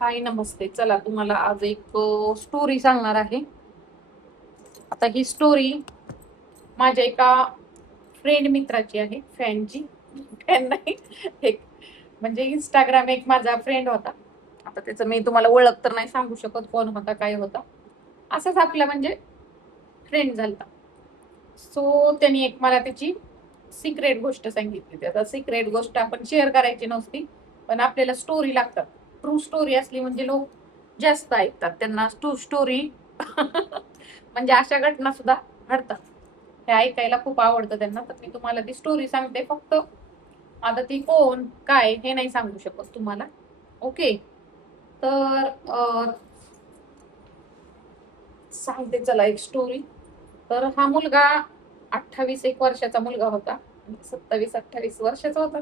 हाय नमस्ते. चला तुम्हाला आज एक स्टोरी सांगणार आहे. आता ही स्टोरी माझ्या एका फ्रेंड मित्राची आहे. फॅनची फॅन नाही, एक म्हणजे इंस्टाग्राम एक माझा फ्रेंड होता. आता त्याचं मी तुम्हाला ओळख तर नाही सांगू शकत, कोण होता काय होता. असंच आपला म्हणजे फ्रेंड झालता. सो त्यांनी एक मला त्याची सिक्रेट गोष्ट सांगितली. आता सिक्रेट गोष्ट आपण शेअर करायची नसती, पण आपल्याला स्टोरी लागतात. ट्रू स्टोरी असली म्हणजे लोक जास्त ऐकतात. त्यांना ट्रू स्टोरी म्हणजे अशा घटना सुद्धा घडतात. हे ऐकायला खूप आवडतं त्यांना. तर मी तुम्हाला ती स्टोरी सांगते. फक्त आता ती कोण काय हे नाही सांगू शकत तुम्हाला. ओके. तर सांगते चला एक स्टोरी. तर हा मुलगा 28 वर्षाचा मुलगा होता. 27-28 वर्षाचा होता.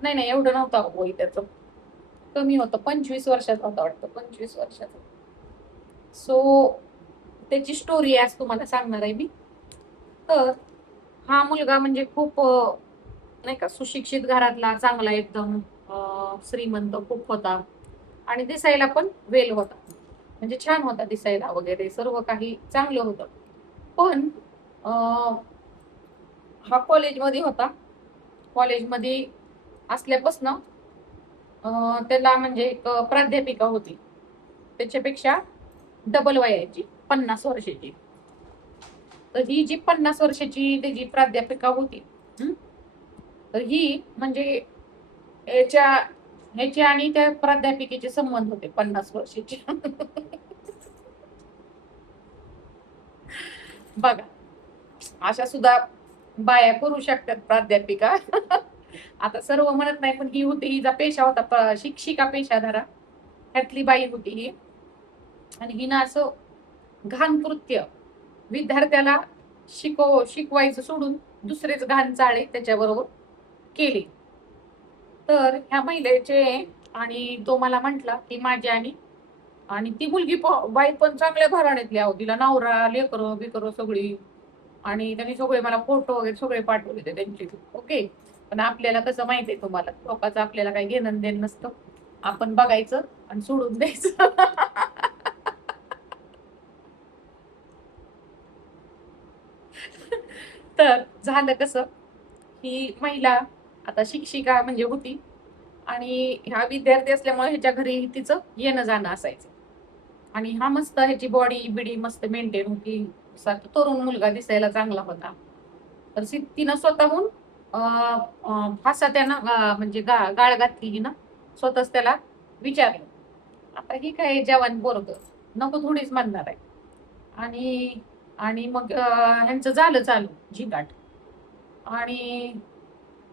नाही नाही, एवढं नव्हतं वय त्याचं. कमी होतं, 25 वर्षाचा होता वाटतं, 25 वर्षाचा. सो त्याची स्टोरी आज तुम्हाला सांगणार आहे मी. तर हा मुलगा म्हणजे खूप नाही का सुशिक्षित घरातला, चांगला एकदम श्रीमंत खूप होता आणि दिसायला पण वेल होता. म्हणजे छान होता दिसायला वगैरे, सर्व काही चांगलं होतं. पण हा कॉलेजमध्ये होता. कॉलेजमध्ये असल्यापासनं त्याला म्हणजे एक प्राध्यापिका होती. त्याच्यापेक्षा डबल वयाची, 50 वर्षाची. तर ही जी 50 वर्षाची त्याची प्राध्यापिका होती, हं, तर ही म्हणजे याच्या ह्याचे आणि त्या प्राध्यापिकेचे संबंध होते 50 वर्षाचे. बघा, अशा सुद्धा बाया करू शकतात प्राध्यापिका. आता सर्व म्हणत नाही, पण ही होती, हिचा पेशा होता शिक्षिका पेशाधारा. ह्यातली बाई होती ही. आणि हिनं असं घाण कृत्य विद्यार्थ्याला शिकवायचं सोडून दुसरेच घाण चाळे त्याच्याबरोबर केले. तर ह्या महिलेचे आणि तो मला म्हटला की माझी आणि आणि ती मुलगी बाई पण चांगल्या घराण्यातली आहो. तिला नवरा, लेकरं बिकरं सगळी. आणि त्यांनी सगळे मला फोटो वगैरे सगळे पाठवले होते त्यांचे. ओके. पण आपल्याला कसं माहितीये तुम्हाला, लोकांचं आपल्याला काही घेणं देणं नसतं. आपण बघायचं आणि सोडून द्यायचं. तर झालं कसं, ही महिला आता शिक्षिका म्हणजे होती आणि ह्या विद्यार्थी असल्यामुळे ह्याच्या घरी तिचं येणं जाणं असायचं. आणि हा मस्त ह्याची बॉडी बिडी मस्त मेंटेन होती. असा तरुण मुलगा दिसायला चांगला होता. तर तिनं स्वतःहून फासा त्यानं म्हणजे गाळ घातली हिनं. स्वतःच त्याला विचारलं. आता ही काय जवान पोरगं, नको थोडीच म्हणणार आहे. आणि आणि मग ह्यांचं झालं चालू झिंगाट. आणि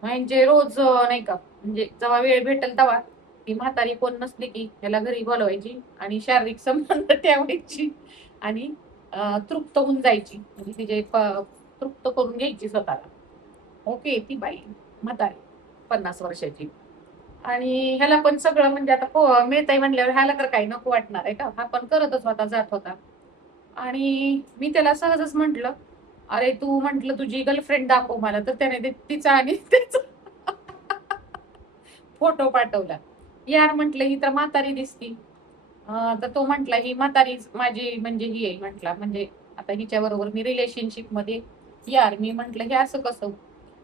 म्हणजे रोज नाही का म्हणजे जेव्हा वेळ भेटेल तेव्हा ती म्हातारी कोण नसली की त्याला घरी बोलवायची आणि शारीरिक संबंध ठेवायची आणि तृप्त होऊन जायची. म्हणजे तिचे तृप्त करून घ्यायची स्वतःला. ओके. ती बाई म्हातारी 50 वर्षाची. आणि ह्याला पण सगळं म्हणजे आता मिळतंय म्हणल्यावर ह्याला तर काही नको वाटणार आहे का? हा पण करतच होता, जात होता. आणि मी त्याला सहजच म्हटलं, "अरे, तू म्हटलं तुझी गर्लफ्रेंड दाखव मला." तर त्याने तिचा आणि त्याचा फोटो पाठवला. "यार," म्हटलं, "ही तर म्हातारी दिसती." तर तो म्हटला, "ही म्हातारी माझी म्हणजे ही आहे," म्हटला, "म्हणजे आता हिच्याबरोबर मी रिलेशनशिपमध्ये." "यार," मी म्हटलं, "हे असं कसं?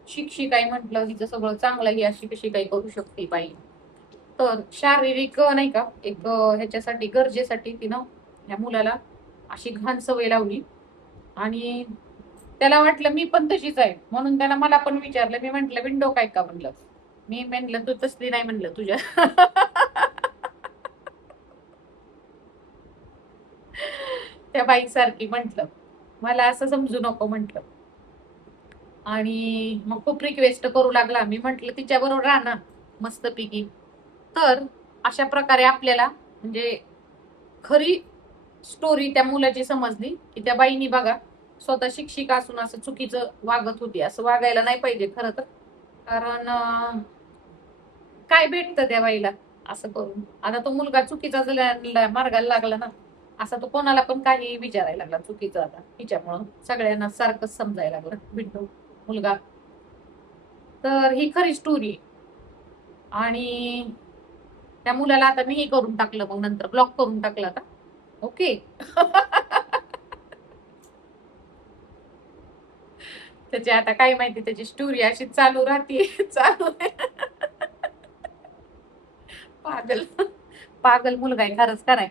शिक्षिका आहे," म्हटलं, "हिचं सगळं चांगलं, ही अशी कशी काही करू शकते बाई?" तर शारीरिक नाही का एक ह्याच्यासाठी गरजेसाठी तिनं ह्या मुलाला अशी घाण सवय लावली. आणि त्याला वाटलं मी पण तशीच आहे. म्हणून त्यानं मला पण विचारलं. मी म्हटलं, "विंडो काय का?" म्हणलं. मी म्हटलं, "तू तसली नाही," म्हणलं, "तुझ्या." त्या बाईसारखी म्हटलं. "मला असं समजू नको," म्हटलं. आणि मग खूप रिक्वेस्ट करू लागला. मी म्हटलं, "तिच्याबरोबर राहा ना मस्तपैकी." तर अशा प्रकारे आपल्याला म्हणजे खरी स्टोरी त्या मुलाची समजली, की त्या बाईनी बघा स्वतः शिक्षिका असून असं चुकीचं वागत होती. असं वागायला नाही पाहिजे खरं तर. कारण काय भेटतं त्या बाईला असं करून? आता तो मुलगा चुकीचा मार्गाला लागला ना. असा तो कोणाला पण काहीही विचारायला लागला चुकीचं आता हिच्यामुळं. सगळ्यांना सारखंच समजायला लागलं बिट्टू मुलगा. तर ही खरी स्टोरी. आणि त्या मुलाला आता मी हे करून टाकलं, मग नंतर ब्लॉक करून टाकलं आता. ओके. त्याची आता काय माहिती, त्याची स्टोरी अशी चालू राहते. चालू पागल पागल मुलगा आहे खरंच कराय.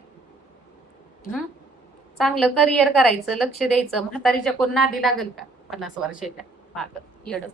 चांगलं करिअर करायचं, लक्ष द्यायचं. म्हातारीच्या कोण नादी लागेल का 50 वर्षाच्या? पागल येड.